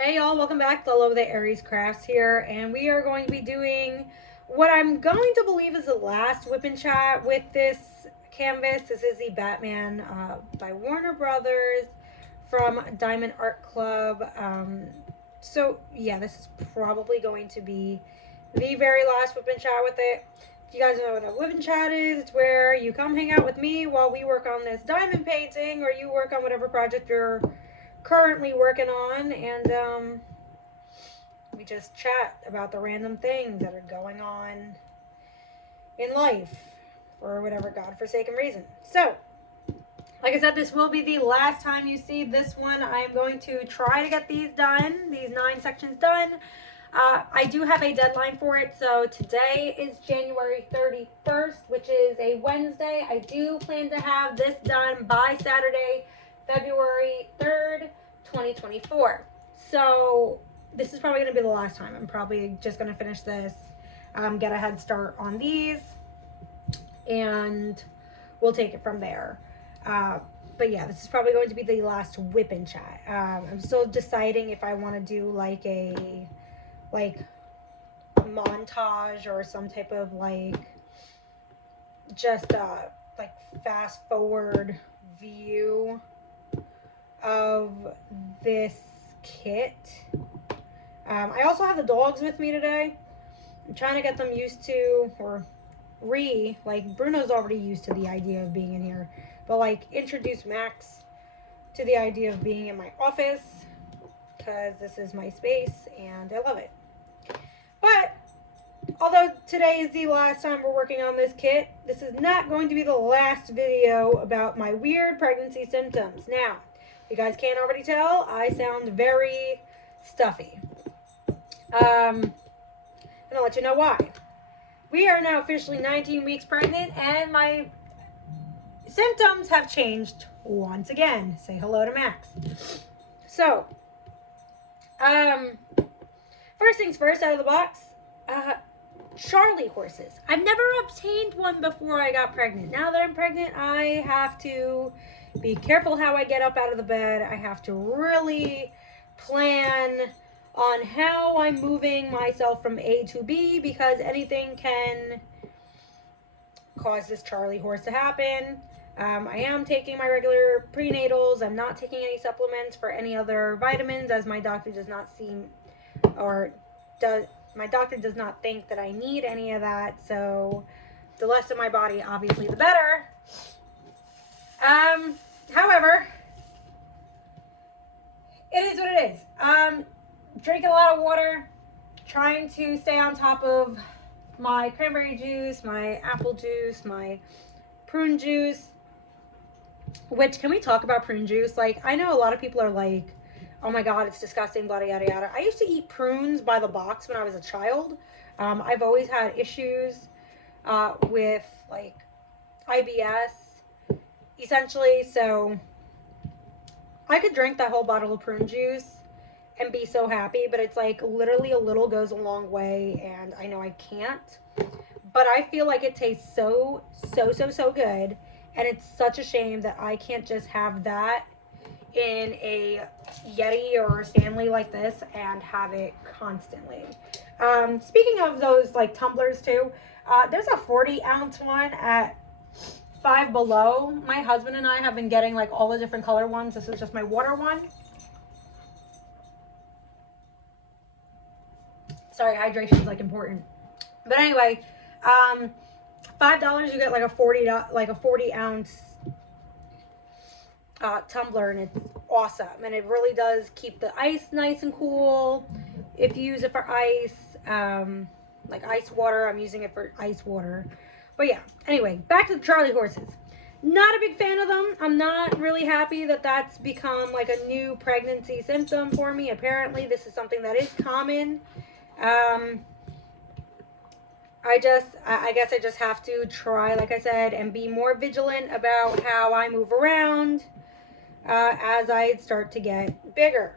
Hey y'all, welcome back. Lolo the Aries Crafts here, and we are going to be doing what I'm going to believe is the last whip and chat with this canvas. This is the Batman by Warner Brothers from Diamond Art Club. So yeah, this is probably going to be the very last whip and chat with it. If you guys know what a whip and chat is, it's where you come hang out with me while we work on this diamond painting, or you work on whatever project you're currently working on, and we just chat about the random things that are going on in life for whatever godforsaken reason. So, like I said, this will be the last time you see this one. I am going to try to get these done, these 9 sections done. I do have a deadline for it, so today is January 31st, which is a Wednesday. I do plan to have this done by Saturday, February 3rd, 2024. So this is probably going to be the last time. I'm probably just going to finish this, get a head start on these, and we'll take it from there. But yeah, this is probably going to be the last whip and chat. I'm still deciding if I want to do like a montage or some type of just like fast forward view of this kit. I also have the dogs with me today. I'm trying to get them used to, or Bruno's already used to the idea of being in here, but introduce Max to the idea of being in my office, because this is my space and I love it. But although today is the last time we're working on this kit, this is not going to be the last video about my weird pregnancy symptoms. Now, you guys can't already tell, I sound very stuffy. And I'll let you know why. We are now officially 19 weeks pregnant, and my symptoms have changed once again. Say hello to Max. So, first things first, out of the box, Charlie horses. I've never obtained one before I got pregnant. Now that I'm pregnant, I have to be careful how I get up out of the bed. I have to really plan on how I'm moving myself from A to B, because anything can cause this Charlie horse to happen. I am taking my regular prenatals. I'm not taking any supplements for any other vitamins, as my doctor does not my doctor does not think that I need any of that. So the less of my body, obviously, the better. However, it is what it is. Drinking a lot of water, trying to stay on top of my cranberry juice, my apple juice, my prune juice. Which, can we talk about prune juice? I know a lot of people are like, oh my god, it's disgusting, blah, yada, yada. I used to eat prunes by the box when I was a child. I've always had issues with, IBS, essentially. So I could drink that whole bottle of prune juice and be so happy, but it's literally a little goes a long way, and I know I can't. But I feel like it tastes so good, and it's such a shame that I can't just have that in a Yeti or a Stanley like this and have it constantly. Speaking of those tumblers too, there's a 40-ounce one at Five Below. My husband and I have been getting all the different color ones. This is just my water one. Sorry, hydration is important. But anyway, $5 you get a 40-ounce tumbler, and it's awesome, and it really does keep the ice nice and cool. If you use it for ice, ice water, I'm using it for ice water. But yeah, anyway, back to the Charlie horses. Not a big fan of them. I'm not really happy that that's become a new pregnancy symptom for me. Apparently this is something that is common. I guess I just have to try, like I said, and be more vigilant about how I move around as I start to get bigger.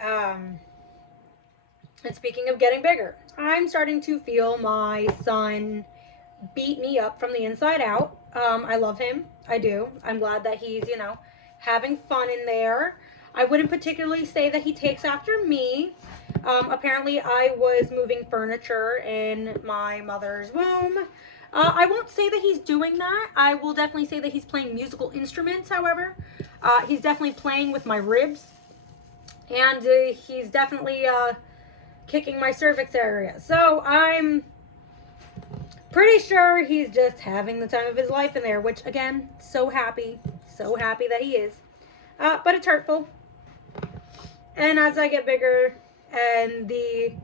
And speaking of getting bigger, I'm starting to feel my son beat me up from the inside out. I love him. I do. I'm glad that he's, having fun in there. I wouldn't particularly say that he takes after me. Apparently, I was moving furniture in my mother's womb. I won't say that he's doing that. I will definitely say that he's playing musical instruments, however. He's definitely playing with my ribs. And he's definitely kicking my cervix area. So I'm pretty sure he's just having the time of his life in there, which, again, so happy that he is. But it's hurtful. And as I get bigger and the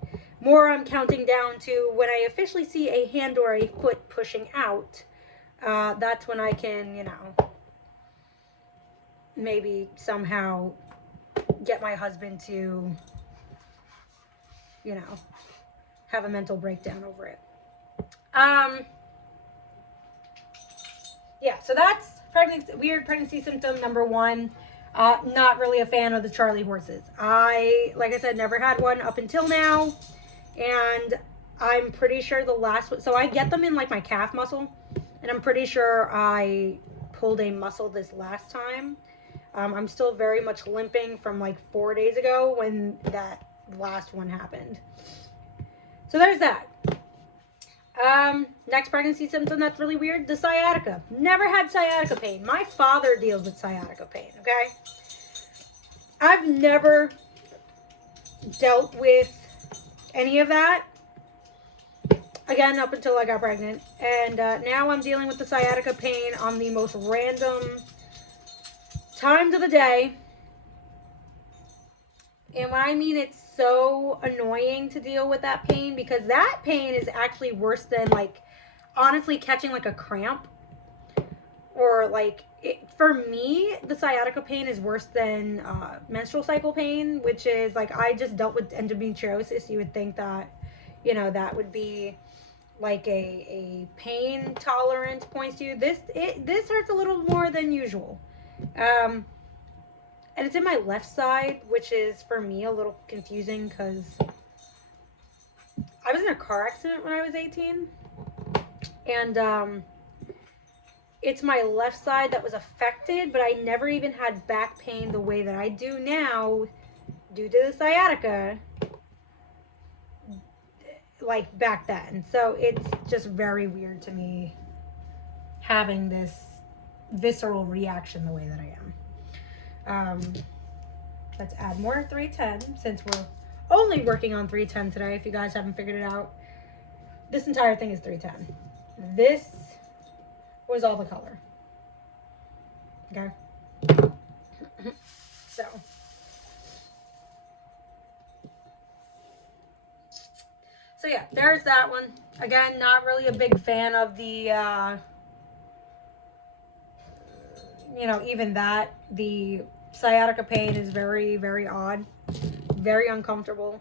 more I'm counting down to when I officially see a hand or a foot pushing out, that's when I can, you know, maybe somehow get my husband to, you know, have a mental breakdown over it. Yeah, so that's weird pregnancy symptom number one. Not really a fan of the Charlie horses. Like I said, never had one up until now. And I'm pretty sure the last one, so I get them in like my calf muscle. And I'm pretty sure I pulled a muscle this last time. I'm still very much limping from like 4 days ago when that last one happened. So there's that. Next pregnancy symptom that's really weird, the sciatica. Never had sciatica pain. My father deals with sciatica pain, okay? I've never dealt with any of that, again, up until I got pregnant. And now I'm dealing with the sciatica pain on the most random times of the day. And when I mean it's so annoying to deal with that pain, because that pain is actually worse than, like, honestly catching like a cramp. Or like, for me, the sciatica pain is worse than menstrual cycle pain, which is like, I just dealt with endometriosis. You would think that, you know, that would be like a pain tolerance points to you. This hurts a little more than usual. And it's in my left side, which is for me a little confusing because I was in a car accident when I was 18. And it's my left side that was affected, but I never even had back pain the way that I do now due to the sciatica, like back then. So it's just very weird to me having this visceral reaction the way that I am. Let's add more 310 since we're only working on 310 today, if you guys haven't figured it out. This entire thing is 310. This was all the color. Okay? So yeah, there's that one. Again, not really a big fan of the, you know, even that. The sciatica pain is very, very odd. Very uncomfortable.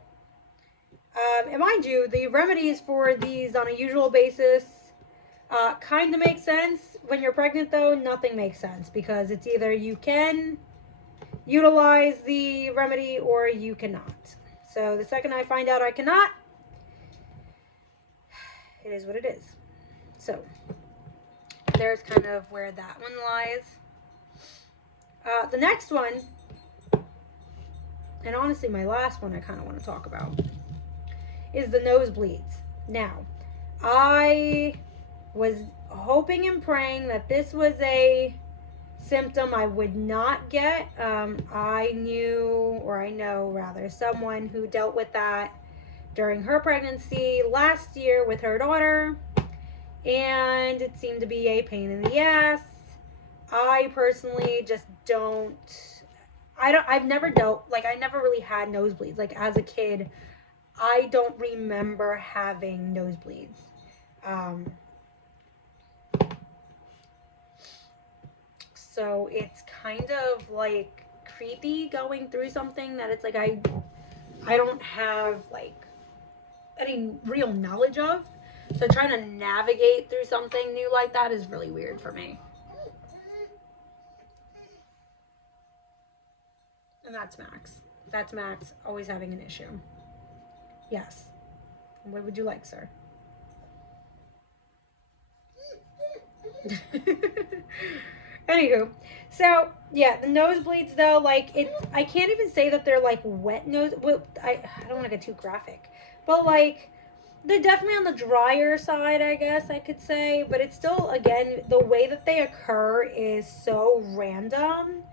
And mind you, the remedies for these on a usual basis kind of make sense. When you're pregnant, though, nothing makes sense because it's either you can utilize the remedy or you cannot. So the second I find out I cannot, it is what it is. So there's kind of where that one lies. The next one, and honestly my last one I kind of want to talk about, is the nosebleeds. Now, I was hoping and praying that this was a symptom I would not get. I know rather, someone who dealt with that during her pregnancy last year with her daughter, and it seemed to be a pain in the ass. I personally just I've never I never really had nosebleeds. Like, as a kid, I don't remember having nosebleeds. So it's kind of like creepy going through something that it's like I don't have like any real knowledge of. So trying to navigate through something new like that is really weird for me. And that's Max. That's Max always having an issue. Yes. What would you like, sir? Anywho, so yeah, the nosebleeds though, like it, I can't even say that they're like wet nose. Well, I don't want to get too graphic, but like they're definitely on the drier side, I guess I could say. But it's still, again, the way that they occur is so random.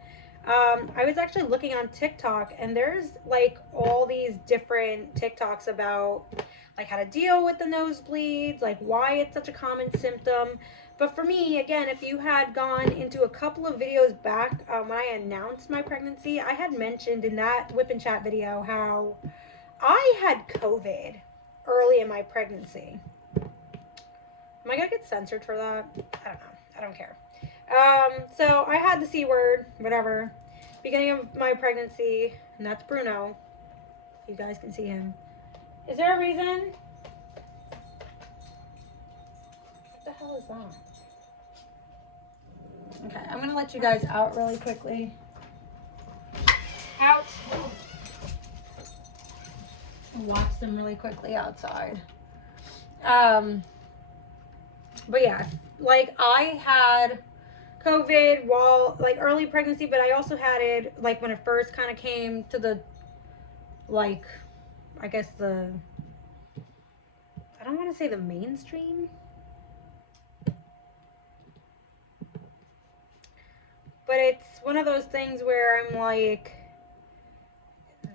I was actually looking on TikTok, and there's like all these different TikToks about like how to deal with the nosebleeds, like why it's such a common symptom. But for me, again, if you had gone into a couple of videos back when I announced my pregnancy, I had mentioned in that Whip and Chat video how I had COVID early in my pregnancy. Am I gonna get censored for that? I don't know. I don't care. So I had the C word, whatever, beginning of my pregnancy, and that's Bruno. You guys can see him. Is there a reason? What the hell is that? Okay, I'm gonna let you guys out really quickly. Out. Watch them really quickly outside. But yeah, like I had COVID while like early pregnancy, but I also had it like when it first kind of came to the, like, I guess the, I don't want to say the mainstream, but it's one of those things where I'm like,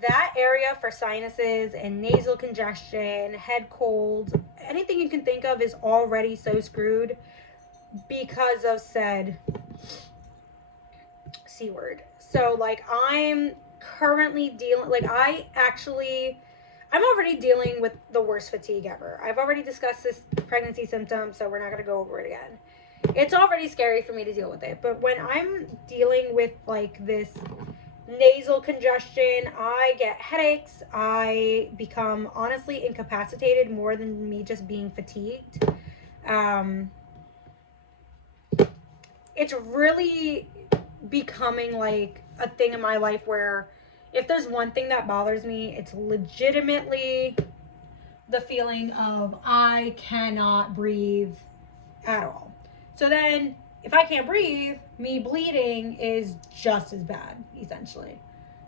that area for sinuses and nasal congestion, head colds, anything you can think of is already so screwed because of said C word. So like I'm currently dealing, like I'm already dealing with the worst fatigue ever. I've already discussed this pregnancy symptom, so we're not going to go over it again. It's already scary for me to deal with it, but when I'm dealing with like this nasal congestion, I get headaches, I become honestly incapacitated more than me just being fatigued. It's really becoming like a thing in my life where if there's one thing that bothers me, it's legitimately the feeling of I cannot breathe at all. So then if I can't breathe, me bleeding is just as bad, essentially.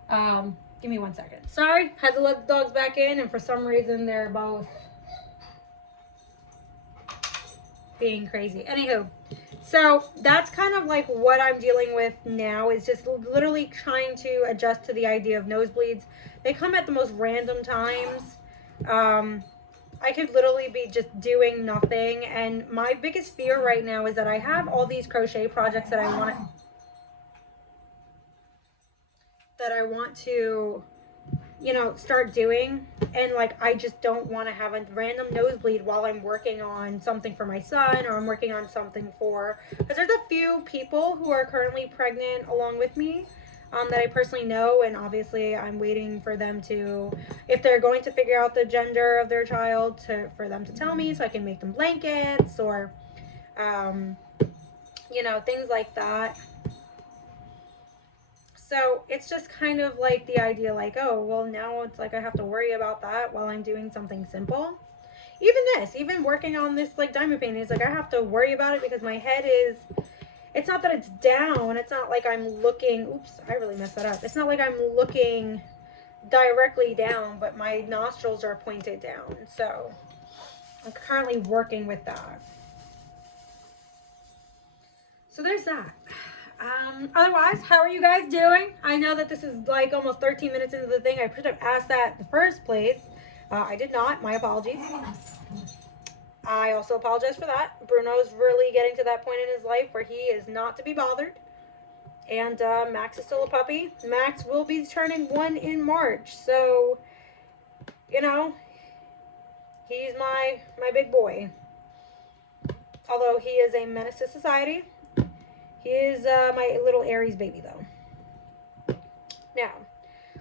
Give me 1 second. Sorry, had to let the dogs back in, and for some reason they're both being crazy. Anywho, so that's kind of like what I'm dealing with now, is just literally trying to adjust to the idea of nosebleeds. They come at the most random times. I could literally be just doing nothing, and my biggest fear right now is that I have all these crochet projects that I want to, you know, start doing, and like I just don't want to have a random nosebleed while I'm working on something for my son, or I'm working on something for, because there's a few people who are currently pregnant along with me, that I personally know, and obviously I'm waiting for them to, if they're going to figure out the gender of their child, for them to tell me so I can make them blankets, or you know, things like that. So it's just kind of like the idea, like, oh, well, now it's like I have to worry about that while I'm doing something simple. Even working on this like diamond painting, is like I have to worry about it because my head is, it's not that it's down, it's not like I'm looking, oops, I really messed that up. It's not like I'm looking directly down, but my nostrils are pointed down. So I'm currently working with that. So there's that. Otherwise, how are you guys doing? I know that this is like almost 13 minutes into the thing. I should have asked that in the first place. I did not. My apologies. I also apologize for that. Bruno's really getting to that point in his life where he is not to be bothered. And Max is still a puppy. Max will be turning 1 in March. So, you know, he's my big boy. Although he is a menace to society. He is my little Aries baby, though. Now,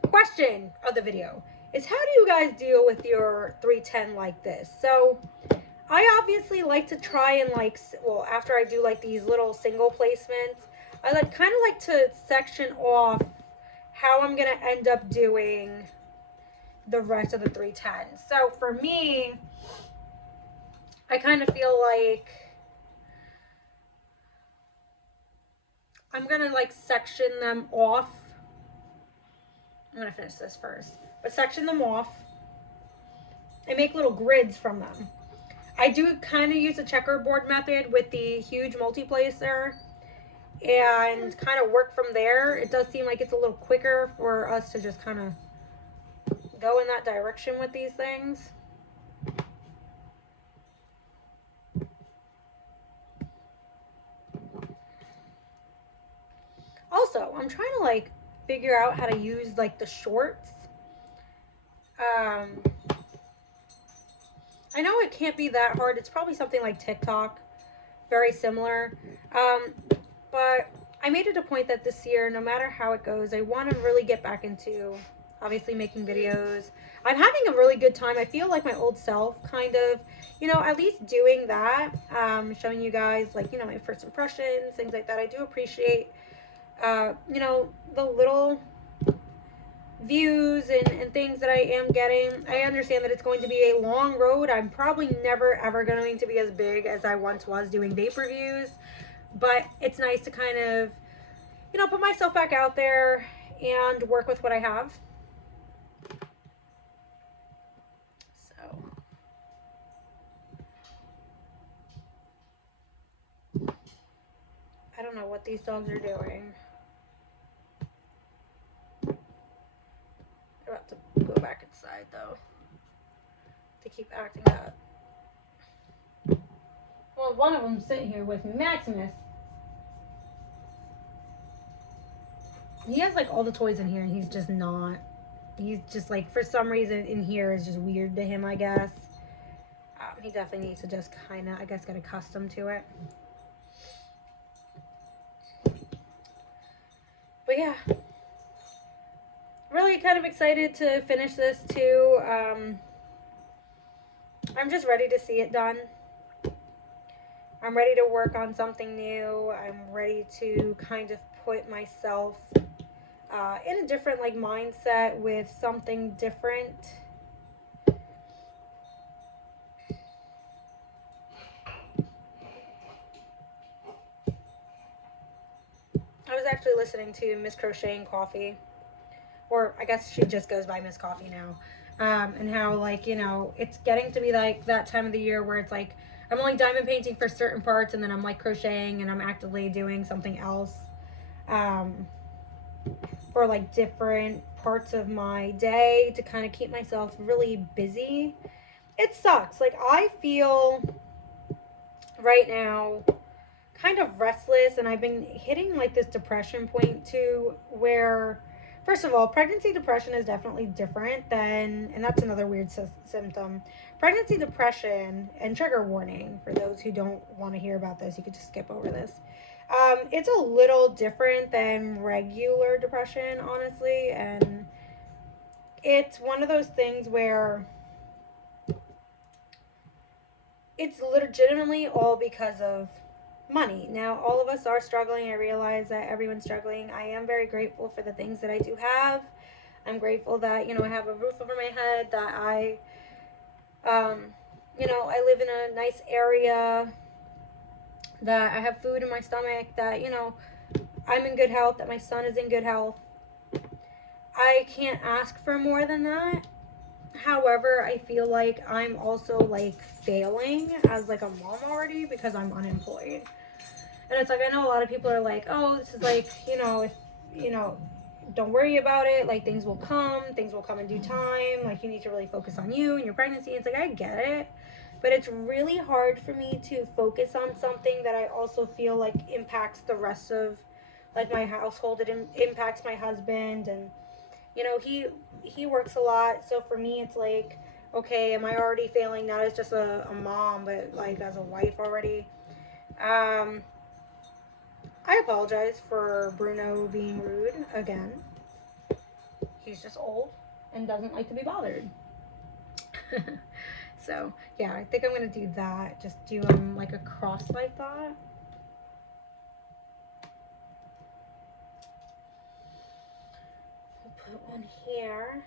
question of the video is, how do you guys deal with your 310 like this? So, I obviously like to try and like, well, after I do like these little single placements, I kind of like to section off how I'm going to end up doing the rest of the 310. So, for me, I kind of feel like I'm gonna like section them off. I'm gonna finish this first, but section them off and make little grids from them. I do kind of use a checkerboard method with the huge multi-placer and kind of work from there. It does seem like it's a little quicker for us to just kind of go in that direction with these things. Also, I'm trying to like figure out how to use like the shorts. Um, I know it can't be that hard. It's probably something like TikTok, very similar. Um, but I made it a point that this year, no matter how it goes, I want to really get back into obviously making videos. I'm having a really good time. I feel like my old self, kind of, you know, at least doing that, showing you guys like, you know, my first impressions, things like that. I do appreciate, you know, the little views and things that I am getting. I understand that it's going to be a long road. I'm probably never ever going to be as big as I once was doing vape reviews, but it's nice to kind of, you know, put myself back out there and work with what I have. So I don't know what these dogs are doing. They're about to go back inside though. They keep acting up. Well, one of them's sitting here with me, Maximus. He has like all the toys in here and he's just not. He's just like, for some reason in here is just weird to him, I guess. He definitely needs to just kind of, I guess, get accustomed to it. But yeah, really kind of excited to finish this too. I'm just ready to see it done. I'm ready to work on something new. I'm ready to kind of put myself in a different like mindset with something different. I was actually listening to Miss Crocheting Coffee, or I guess she just goes by Miss Coffee now, and how like, you know, it's getting to be like that time of the year where it's like I'm only diamond painting for certain parts and then I'm like crocheting and I'm actively doing something else for like different parts of my day to kind of keep myself really busy. It sucks. Like I feel right now kind of restless and I've been hitting like this depression point too where first of all, pregnancy depression is definitely different than, and that's another weird symptom. Pregnancy depression, and trigger warning for those who don't want to hear about this, you could just skip over this. It's a little different than regular depression, honestly, and it's one of those things where it's legitimately all because of money. Now, all of us are struggling. I realize that everyone's struggling. I am very grateful for the things that I do have. I'm grateful that, you know, I have a roof over my head, that you know, I live in a nice area, that I have food in my stomach, that, you know, I'm in good health, that my son is in good health. I can't ask for more than that. However, I feel like I'm also like failing as like a mom already because I'm unemployed. And it's like, I know a lot of people are like, oh, this is like, you know, if, you know, don't worry about it. Like, things will come. Things will come in due time. Like, you need to really focus on you and your pregnancy. It's like, I get it. But it's really hard for me to focus on something that I also feel like impacts the rest of, like, my household. It impacts my husband. And, you know, he works a lot. So for me, it's like, okay, am I already failing not as just a mom, but, like, as a wife already? I apologize for Bruno being rude again. He's just old and doesn't like to be bothered. So, yeah, I think I'm going to do that. Just do them like across like that. We'll put one here.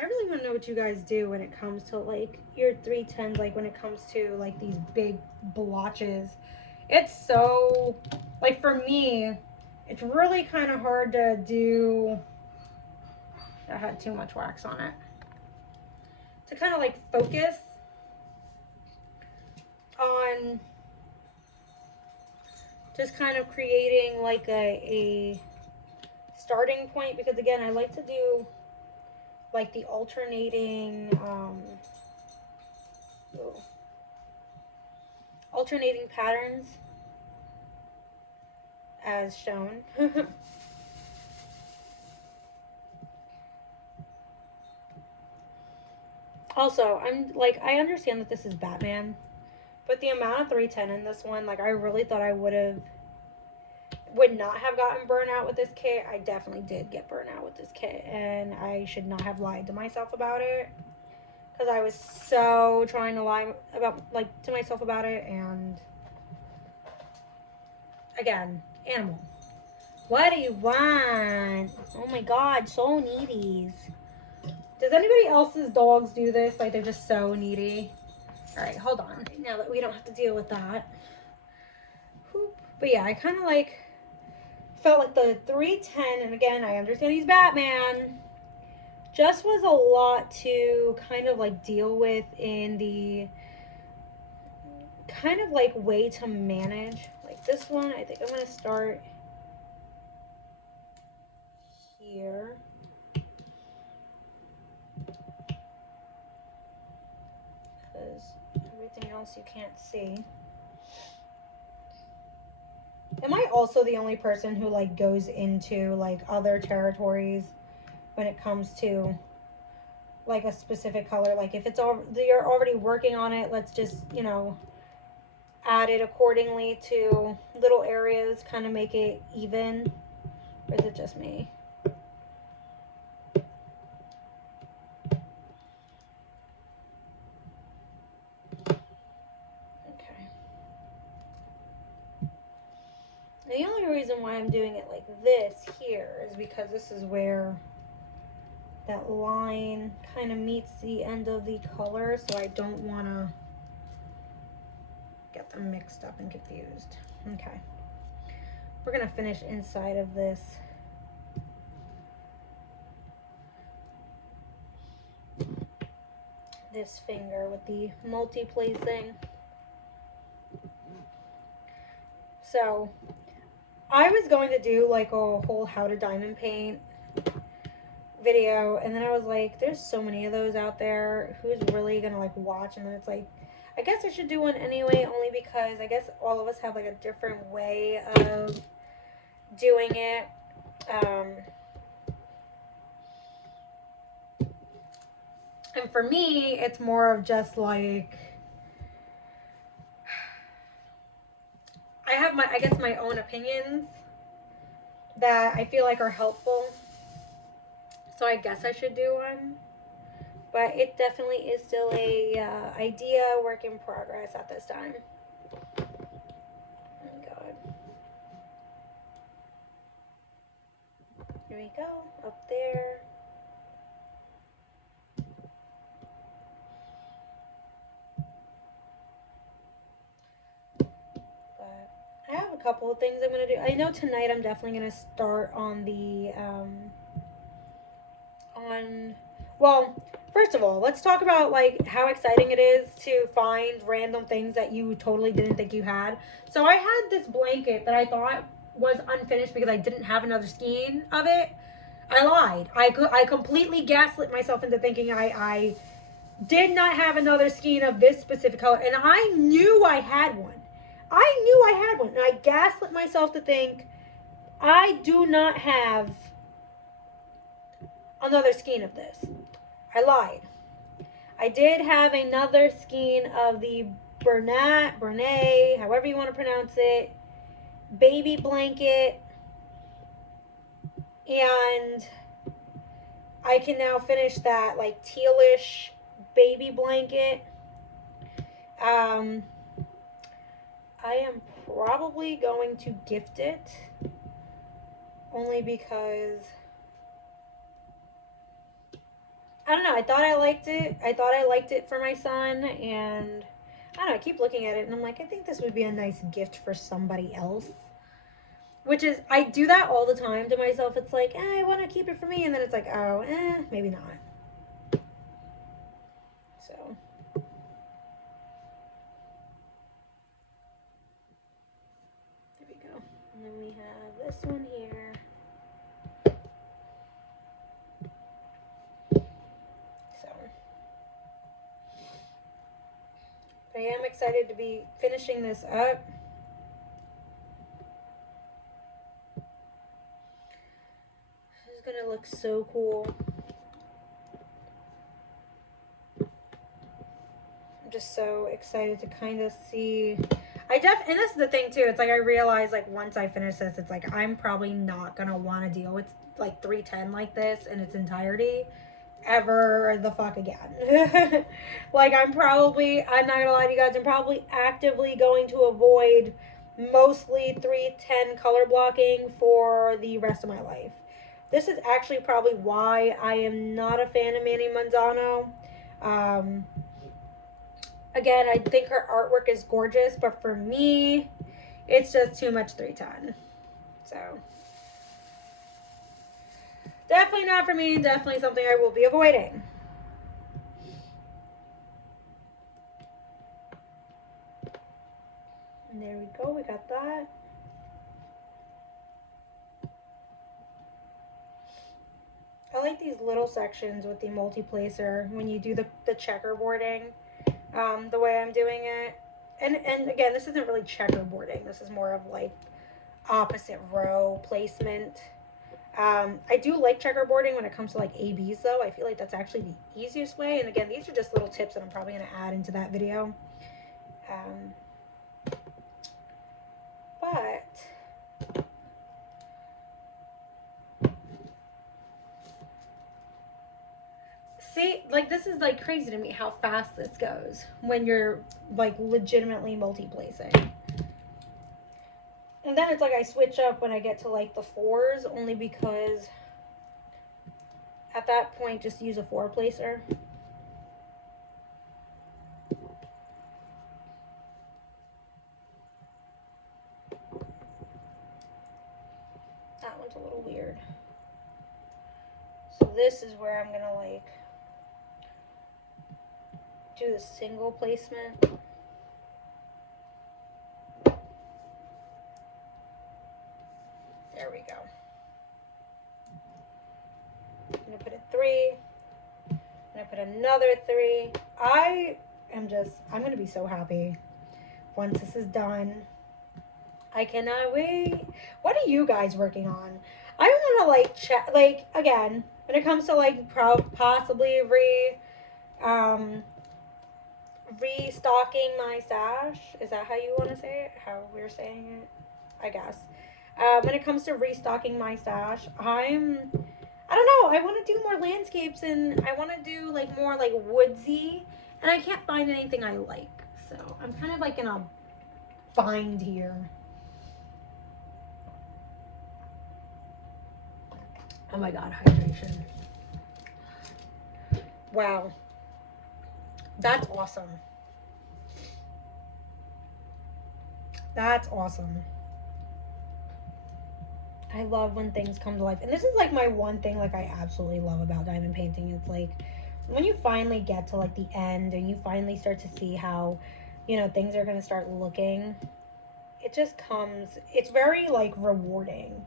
I really want know what you guys do when it comes to like your 310s, like when it comes to like these big blotches. It's so, like for me, it's really kind of hard to do. I had too much wax on it. To kind of like focus on just kind of creating like a starting point, because again, I like to do like the alternating patterns as shown. Also, I'm like, I understand that this is Batman, but the amount of 310 in this one, like I really thought I would not have gotten burnt out with this kit. I definitely did get burnt out with this kit, and I should not have lied to myself about it, because I was so trying to lie about, like, to myself about it. And again, animal, what do you want? Oh my god, so needy. Does anybody else's dogs do this? Like, they're just so needy. All right, hold on. Now that we don't have to deal with that. But yeah, I kind of like felt like the 310, and again, I understand he's Batman, just was a lot to kind of like deal with in the kind of like way to manage. Like this one, I think I'm going to start here. Because everything else you can't see. Am I also the only person who like goes into like other territories when it comes to like a specific color? Like if it's all you're already working on it, let's just, you know, add it accordingly to little areas, kind of make it even. Or is it just me? Okay. The only reason why I'm doing it like this here is because this is where that line kind of meets the end of the color, so I don't want to get them mixed up and confused. Okay. We're going to finish inside of this finger with the multi-placing. So I was going to do like a whole how to diamond paint video, and then I was like, there's so many of those out there, who's really gonna like watch? And then it's like, I guess I should do one anyway, only because I guess all of us have like a different way of doing it. And for me, it's more of just like, I have my, I guess, my own opinions that I feel like are helpful. So I guess I should do one. But it definitely is still a idea, work in progress at this time. Oh my god. Here we go, up there. But I have a couple of things I'm going to do. I know tonight I'm definitely going to start on the, well, first of all, let's talk about like how exciting it is to find random things that you totally didn't think you had. So I had this blanket that I thought was unfinished because I didn't have another skein of it. I lied. I completely gaslit myself into thinking I did not have another skein of this specific color, and I knew I had one. I knew I had one, and I gaslit myself to think I do not have another skein of this. I lied. I did have another skein of the Bernay, however you want to pronounce it, baby blanket, and I can now finish that like tealish baby blanket. I am probably going to gift it, only because I don't know. I thought I liked it. I thought I liked it for my son, and I don't know. I keep looking at it, and I'm like, I think this would be a nice gift for somebody else. Which is, I do that all the time to myself. It's like, I want to keep it for me, and then it's like, oh, maybe not. So. There we go. And then we have this one here. So. But I am excited to be finishing this up. This is going to look so cool. I'm just so excited to kind of see. And this is the thing too. It's like I realize like once I finish this, it's like I'm probably not gonna want to deal with like 310 like this in its entirety ever the fuck again. Like I'm not gonna lie to you guys, I'm probably actively going to avoid mostly 310 color blocking for the rest of my life. This is actually probably why I am not a fan of Manny Manzano. Again, I think her artwork is gorgeous, but for me, it's just too much 310. So, definitely not for me. Definitely something I will be avoiding. And there we go. We got that. I like these little sections with the multi-placer when you do the checkerboarding. The way I'm doing it. And again, this isn't really checkerboarding. This is more of like opposite row placement. I do like checkerboarding when it comes to like ABs though. I feel like that's actually the easiest way. And again, these are just little tips that I'm probably going to add into that video. But see, like this is like crazy to me how fast this goes when you're like legitimately multi-placing. And then it's like I switch up when I get to like the fours only because at that point just use a four placer. That one's a little weird. So this is where I'm gonna like do the single placement. There we go. I'm gonna put a 3. I'm gonna put another 3. I'm gonna be so happy once this is done. I cannot wait. What are you guys working on? I want to like check, like again, when it comes to like possibly restocking my stash. Is that how you want to say it? How we're saying it? I guess. When it comes to restocking my stash, I don't know. I want to do more landscapes and I want to do like more like woodsy, and I can't find anything I like. So I'm kind of like in a bind here. Oh my god, hydration. Wow. That's awesome. That's awesome. I love when things come to life. And this is like my one thing like I absolutely love about diamond painting. It's like when you finally get to like the end and you finally start to see how, you know, things are going to start looking, it just comes, it's very like rewarding.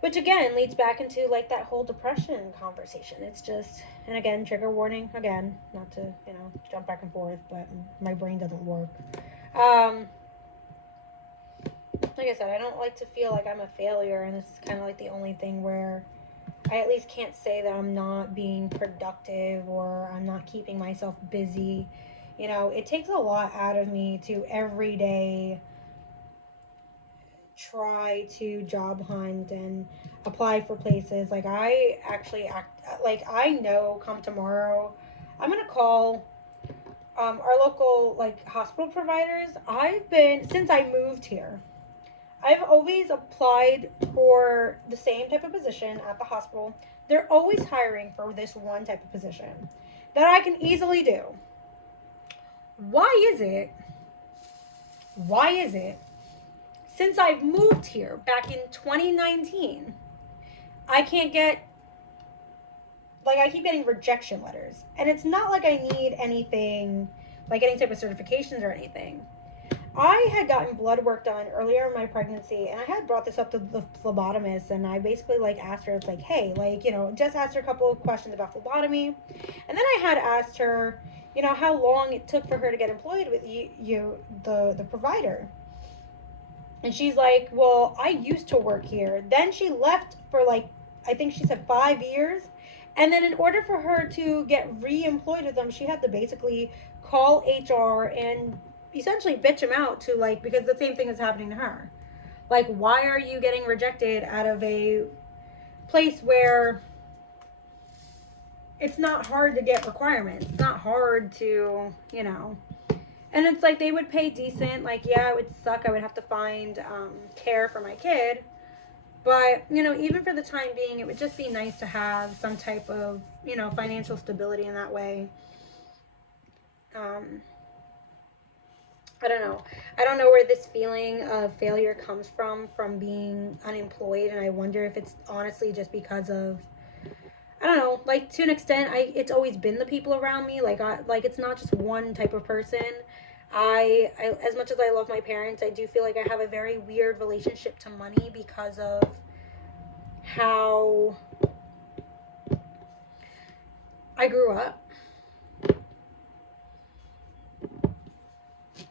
Which again leads back into like that whole depression conversation. It's just, and again, trigger warning, again, not to, you know, jump back and forth, but my brain doesn't work. Like I said, I don't like to feel like I'm a failure, and this is kind of like the only thing where I at least can't say that I'm not being productive or I'm not keeping myself busy. You know, it takes a lot out of me to every day try to job hunt and apply for places. Like I actually I know come tomorrow I'm gonna call our local like hospital providers. Since I moved here, I've always applied for the same type of position at the hospital They're always hiring for this one type of position that I can easily do. Why is it? Why is it? Since I've moved here back in 2019, I can't get, like, I keep getting rejection letters. And it's not like I need anything, like any type of certifications or anything. I had gotten blood work done earlier in my pregnancy, and I had brought this up to the phlebotomist, and I basically like asked her, it's like, hey, like, just asked her a couple of questions about phlebotomy, and then I had asked her, how long it took for her to get employed with the provider, and she's like, well, I used to work here. Then she left for like, I think she said 5 years, and then in order for her to get re-employed with them, she had to basically call HR and essentially bitch him out to, like, because the same thing is happening to her. Like, why are you getting rejected out of a place where it's not hard to get requirements? It's not hard to, And it's like they would pay decent. Like, yeah, it would suck. I would have to find care for my kid. But, even for the time being, it would just be nice to have some type of, financial stability in that way. I don't know. I don't know where this feeling of failure comes from being unemployed, and I wonder if it's honestly just because of, I don't know, like, to an extent, it's always been the people around me. Like, it's not just one type of person. I as much as I love my parents, I do feel like I have a very weird relationship to money because of how I grew up.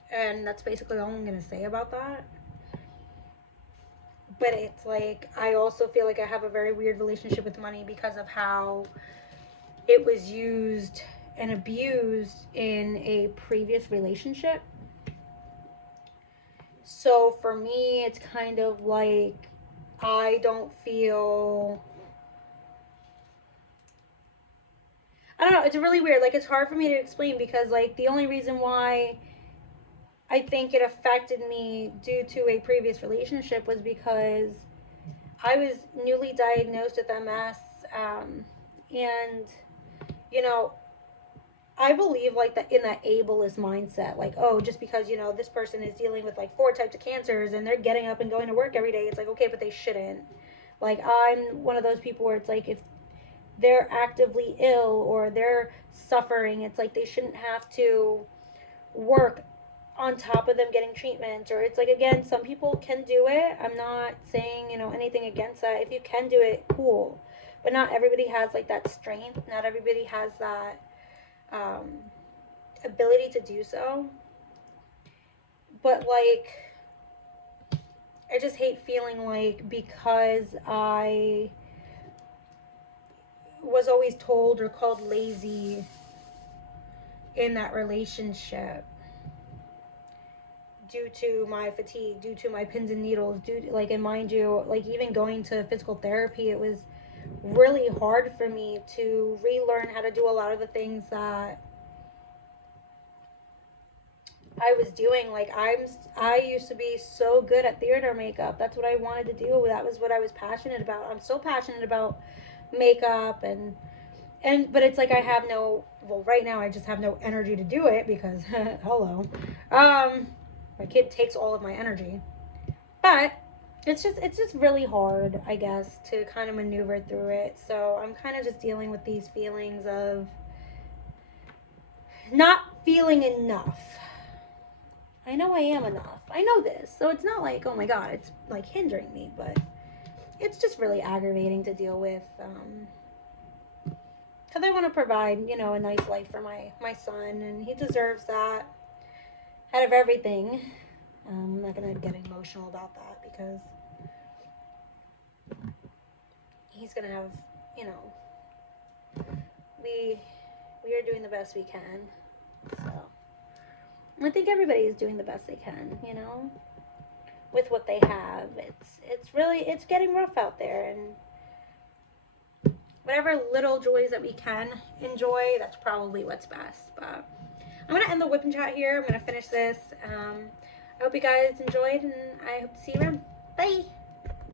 And that's basically all I'm going to say about that. But it's like, I also feel like I have a very weird relationship with money because of how it was used and abused in a previous relationship. So for me, it's kind of like, I don't feel, I don't know, it's really weird. Like, it's hard for me to explain because, like, the only reason why I think it affected me due to a previous relationship was because I was newly diagnosed with MS, and I believe, like, that in that ableist mindset, like, oh, just because this person is dealing with like 4 types of cancers and they're getting up and going to work every day, it's like, okay, but they shouldn't. Like, I'm one of those people where it's like, if they're actively ill or they're suffering, it's like they shouldn't have to work on top of them getting treatment. Or it's like, again, some people can do it. I'm not saying anything against that. If you can do it, cool, but not everybody has like that strength. Not everybody has that ability to do so. But like, I just hate feeling like, because I was always told or called lazy in that relationship, due to my fatigue, due to my pins and needles, due to, like, and mind you, like, even going to physical therapy, it was really hard for me to relearn how to do a lot of the things that I was doing. Like, I used to be so good at theater makeup. That's what I wanted to do. That was what I was passionate about. I'm so passionate about makeup, and but it's like, I have no, well, right now I just have no energy to do it because hello. My kid takes all of my energy. But it's just really hard, I guess, to kind of maneuver through it. So I'm kind of just dealing with these feelings of not feeling enough. I know I am enough. I know this. So it's not like, oh my God, it's like hindering me, but it's just really aggravating to deal with. Because I want to provide, a nice life for my son, and he deserves that out of everything. I'm not going to get emotional about that because he's going to have, we are doing the best we can. So I think everybody is doing the best they can, with what they have. It's getting rough out there, and whatever little joys that we can enjoy, that's probably what's best. But I'm going to end the whip and chat here. I'm going to finish this. I hope you guys enjoyed, and I hope to see you around. Bye!